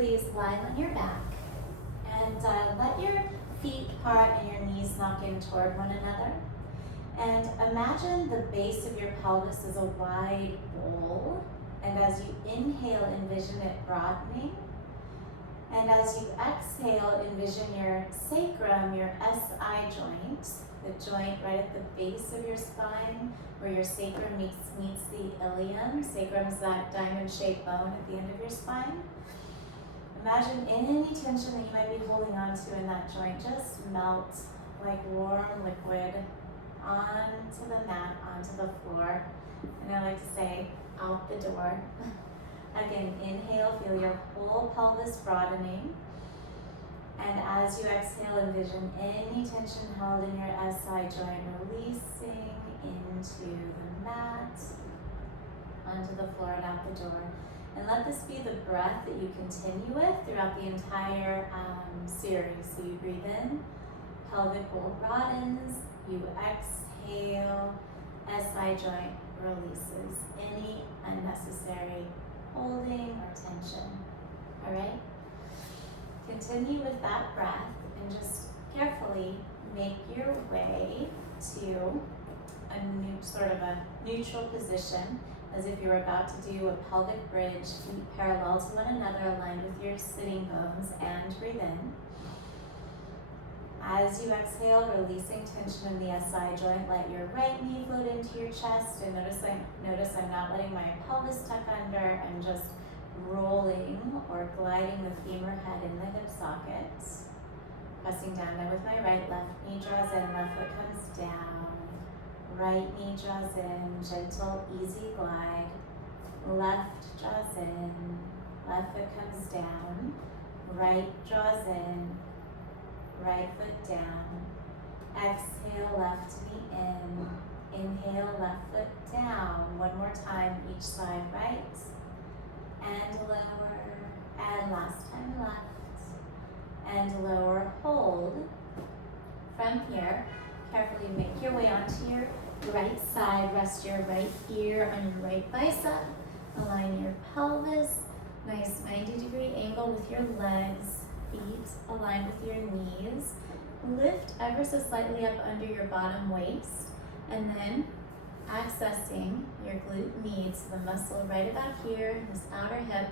please lie on your back and let your feet part and your knees knock in toward one another. And imagine the base of your pelvis is a wide bowl. And as you inhale, envision it broadening. And as you exhale, envision your sacrum, your SI joint, the joint right at the base of your spine where your sacrum meets the ilium. Sacrum is that diamond-shaped bone at the end of your spine. Imagine any tension that you might be holding on to in that joint just melt like warm liquid onto the mat, onto the floor. And I like to say, out the door. Again, inhale, feel your whole pelvis broadening. And as you exhale, envision any tension held in your SI joint releasing into the mat, onto the floor and out the door. And let this be the breath that you continue with throughout the entire series. So you breathe in, pelvic bowl broadens, you exhale, SI joint releases any unnecessary holding or tension. All right? Continue with that breath and just carefully make your way to sort of a neutral position, as if you're about to do a pelvic bridge, feet parallel to one another, aligned with your sitting bones, and breathe in. As you exhale, releasing tension in the SI joint, let your right knee float into your chest, and notice I'm not letting my pelvis tuck under. I'm just rolling or gliding the femur head in the hip sockets. Pressing down now with my right, left knee draws in, left foot comes down. Right knee draws in, gentle, easy glide. Left draws in, left foot comes down. Right draws in, right foot down. Exhale, left knee in. Inhale, left foot down. One more time, each side, right. And lower. And last time, left. And lower, hold. From here, carefully make your way onto your right side. Rest your right ear on your right bicep. Align your pelvis. Nice 90-degree angle with your legs. Feet aligned with your knees. Lift ever so slightly up under your bottom waist, and then accessing your glute med, the muscle right about here, this outer hip.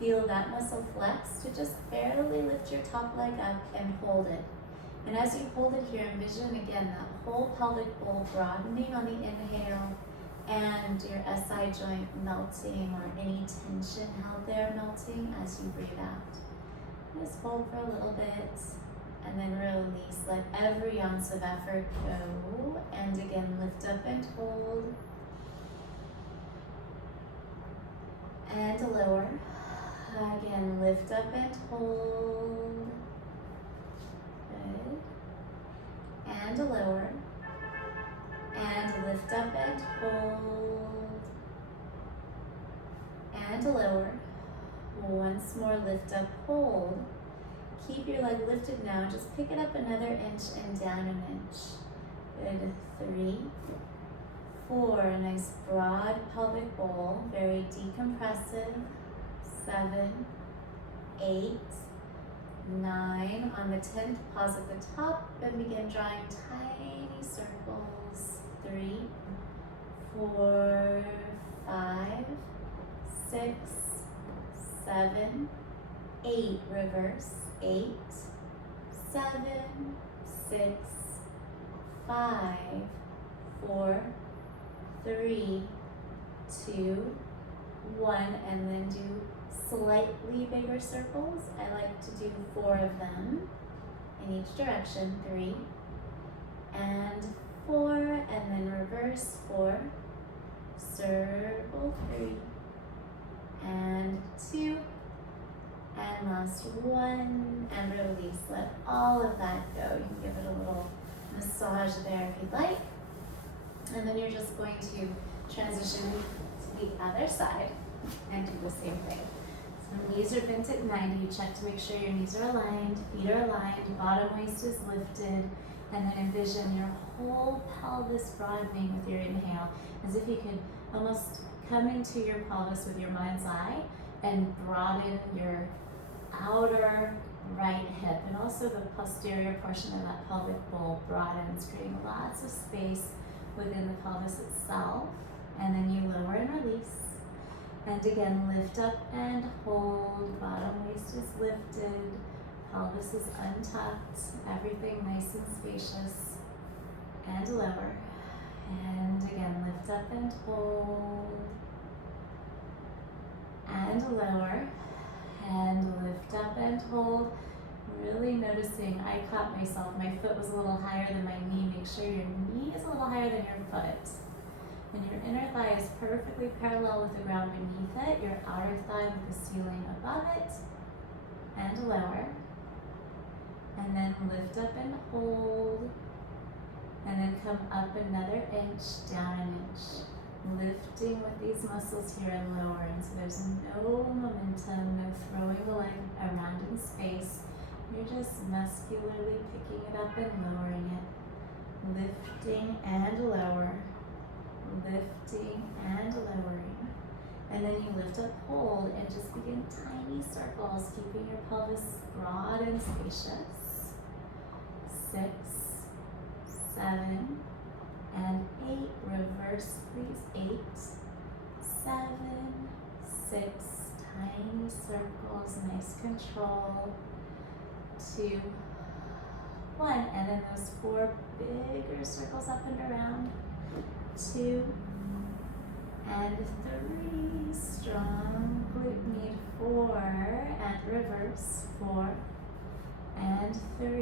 Feel that muscle flex to just barely lift your top leg up and hold it. And as you hold it here, envision again that whole pelvic bowl broadening on the inhale and your SI joint melting, or any tension held there melting as you breathe out. Just hold for a little bit and then release. Let every ounce of effort go. And again, lift up and hold. And lower. Again, lift up and hold. Good. And lower. And lift up and hold. And lower. Once more, lift up, hold. Keep your leg lifted now. Just pick it up another inch and down an inch. Good. 3, 4. A nice broad pelvic bowl, very decompressive. 7, 8, 9. On the 10th, pause at the top and begin drawing tiny circles. 3, 4, 5, 6, 7, 8, reverse. 8, 7, 6, 5, 4, 3, 2, 1, and then do slightly bigger circles. I like to do 4 of them in each direction. 3 and 4, and then reverse. 4, circle. 3 and 2, and last 1, and release. Let all of that go. You can give it a little massage there if you'd like. And then you're just going to transition to the other side and do the same thing. So knees are bent at 90. You check to make sure your knees are aligned, feet are aligned, bottom waist is lifted, and then envision your whole pelvis broadening with your inhale, as if you could almost come into your pelvis with your mind's eye and broaden your outer right hip, and also the posterior portion of that pelvic bowl broadens, creating lots of space within the pelvis itself. And then you lower and release. And again, lift up and hold. Bottom waist is lifted. Pelvis is untucked. Everything nice and spacious. And lower. And again, lift up and hold. And lower. And lift up and hold. Really noticing, I caught myself, my foot was a little higher than my knee. Make sure your knee is a little higher than your foot. And your inner thigh is perfectly parallel with the ground beneath it. Your outer thigh with the ceiling above it. And lower. And then lift up and hold. And then come up another inch, down an inch. Lifting with these muscles here and lowering. So there's no momentum, no throwing the leg around in space. You're just muscularly picking it up and lowering it. Lifting and lower. Lifting and lowering. And then you lift up, hold, and just begin tiny circles, keeping your pelvis broad and spacious. 6, 7, and 8. Reverse, please. 8, 7, 6. Tiny circles, nice control. 2, 1. And then those 4 bigger circles up and around. 2 and 3. Strong glute med. 4 and reverse. 4 and 3.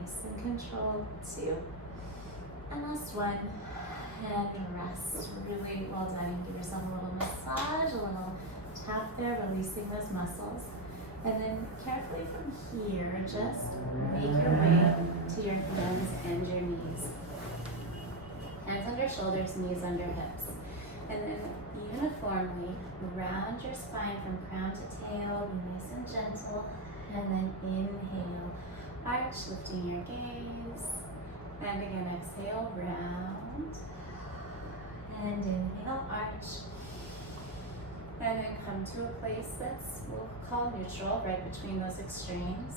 Nice and controlled. 2 and last 1. And rest. Really well done. Give yourself a little massage, a little tap there, releasing those muscles. And then carefully from here, just make your way to your hands and your knees. Hands under shoulders, knees under hips. And then uniformly round your spine from crown to tail, be nice and gentle. And then inhale, arch, lifting your gaze. And again, exhale, round. And inhale, arch. And then come to a place that's, we'll call neutral, right between those extremes.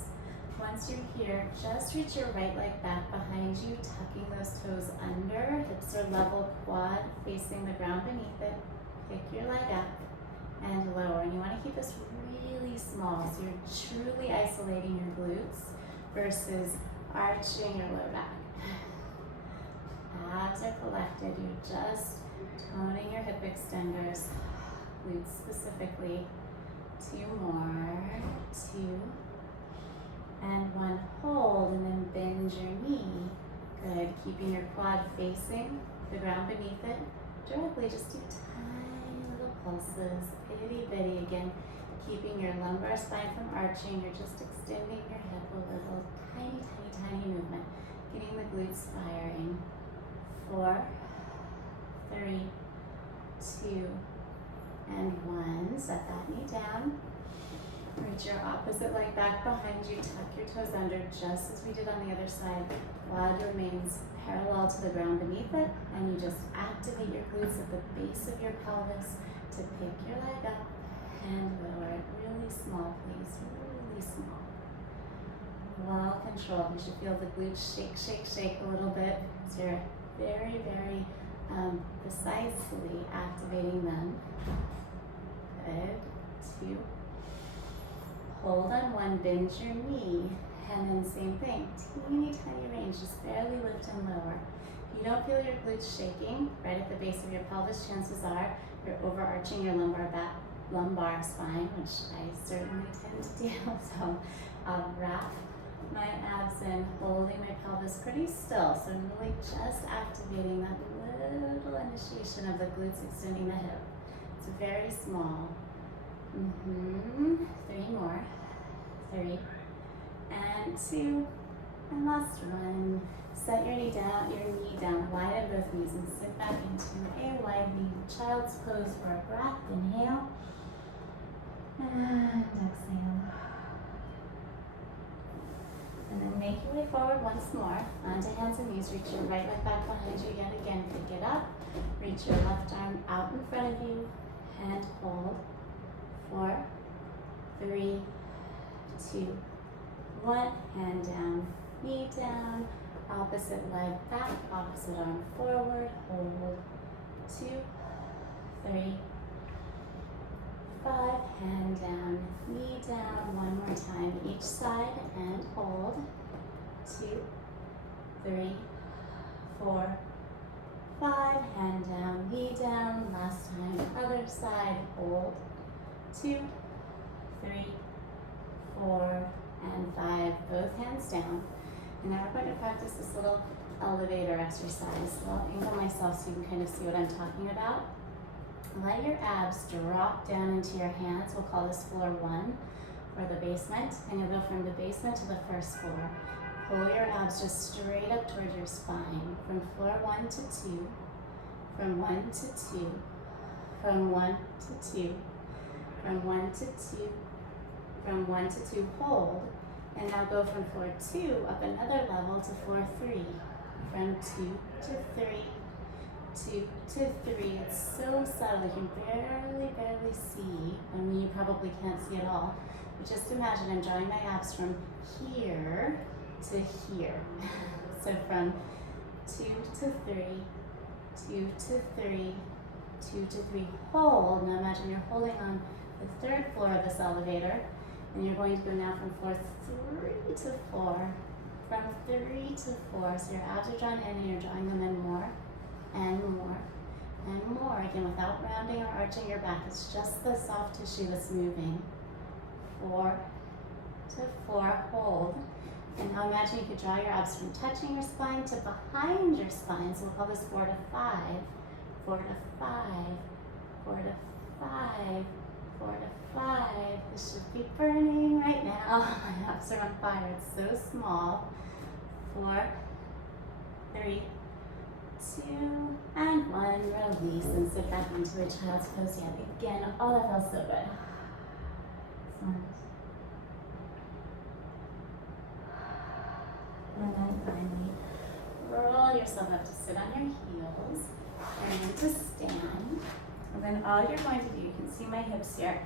Once you're here, just reach your right leg back behind you, tucking those toes under. Hips are level, quad facing the ground beneath it. Pick your leg up and lower. And you want to keep this really small, so you're truly isolating your glutes versus arching your low back. Abs are collected. You're just toning your hip extenders, glutes specifically. 2 more. 2. And 1, hold, and then bend your knee. Good, keeping your quad facing the ground beneath it. Directly, just do tiny little pulses, itty bitty. Again, keeping your lumbar spine from arching. You're just extending your hip a little, tiny, tiny, tiny movement. Getting the glutes firing. 4, 3, 2, and 1. Set that knee down. Reach your opposite leg back behind you, tuck your toes under just as we did on the other side. Quad remains parallel to the ground beneath it, and you just activate your glutes at the base of your pelvis to pick your leg up and lower it. Really small, please, really small. Well controlled. You should feel the glutes shake, shake, shake a little bit. So you're very, very precisely activating them. Good. 2. Hold on 1, bend your knee, and then same thing, teeny tiny range, just barely lift and lower. If you don't feel your glutes shaking right at the base of your pelvis, chances are you're overarching your lumbar spine, which I certainly tend to do. So I'll wrap my abs in, holding my pelvis pretty still. So I'm really just activating that little initiation of the glutes extending the hip. It's very small. 3 more. 3 and 2 and last 1. Set your knee down, widen both knees, and sit back into a wide knee child's pose for a breath. Inhale and exhale. And then make your way forward once more onto hands and knees. Reach your right leg back behind you yet again. Pick it up. Reach your left arm out in front of you and hold. 4, 3, 2, 1, hand down, knee down, opposite leg back, opposite arm forward, hold, 2, 3, 5, hand down, knee down, one more time each side and hold, 2, 3, 4, 5, hand down, knee down, last time, other side, hold, 2, 3, 4, and 5, both hands down. And now we're going to practice this little elevator exercise. So I'll angle myself so you can kind of see what I'm talking about. Let your abs drop down into your hands. We'll call this floor 1 or the basement. And you'll go from the basement to the first floor. Pull your abs just straight up towards your spine. From floor 1 to 2, from 1 to 2, from 1 to 2, from 1 to 2, from 1 to 2, hold. And now go from floor 2 up another level to floor 3. From 2 to 3, 2 to 3. It's so subtle, you can barely see. I mean, you probably can't see at all. But just imagine I'm drawing my abs from here to here. So from 2 to 3, 2 to 3, 2 to 3, hold. Now imagine you're holding on the 3rd floor of this elevator, and you're going to go now from floor 3 to 4, from 3 to 4. So your abs are drawn in and you're drawing them in more and more and more. Again, without rounding or arching your back, it's just the soft tissue that's moving. 4 to 4, hold. And now imagine you could draw your abs from touching your spine to behind your spine. So we'll call this 4 to 5, 4 to 5, 4 to 5, 4 to 5. This should be burning right now. My abs are on fire. It's so small. 4, 3, 2, and 1. Release and sit back into a child's pose yet again. Oh, that feels so good. Excellent. And then finally, roll yourself up to sit on your heels and then to stand. And then all you're going to do, you can see my hips here,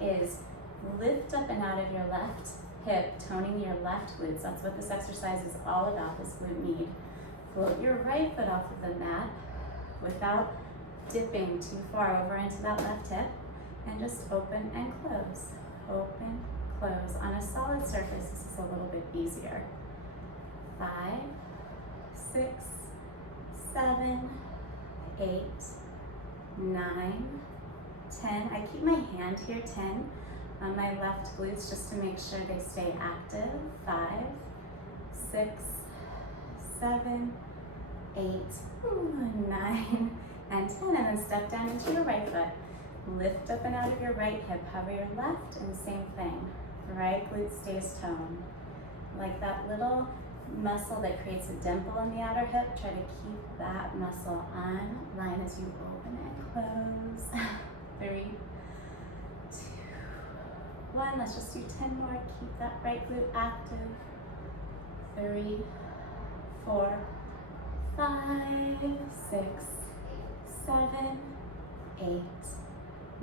is lift up and out of your left hip, toning your left glutes. That's what this exercise is all about, this glute med. Float your right foot off of the mat without dipping too far over into that left hip, and just open and close. Open, close. On a solid surface, this is a little bit easier. 5, 6, 7, 8, 9, 10. I keep my hand here, 10, on my left glutes just to make sure they stay active. 5, 6, 7, 8, 9, and 10. And then step down into your right foot. Lift up and out of your right hip. Hover your left, and same thing. Right glute stays toned. Like that little muscle that creates a dimple in the outer hip, try to keep that muscle on line as you open and close. 3, 2, 1. Let's just do 10 more. Keep that right glute active. 3, 4, 5, 6, 7, 8,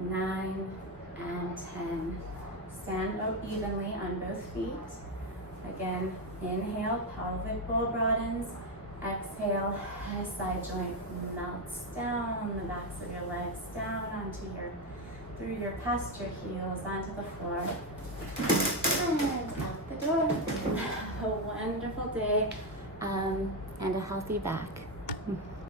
9, and 10. Stand up evenly on both feet. Again, inhale, pelvic bowl broadens. Exhale, side joint melts down the backs of your legs, down onto through your past your heels, onto the floor. And out the door. Have a wonderful day and a healthy back.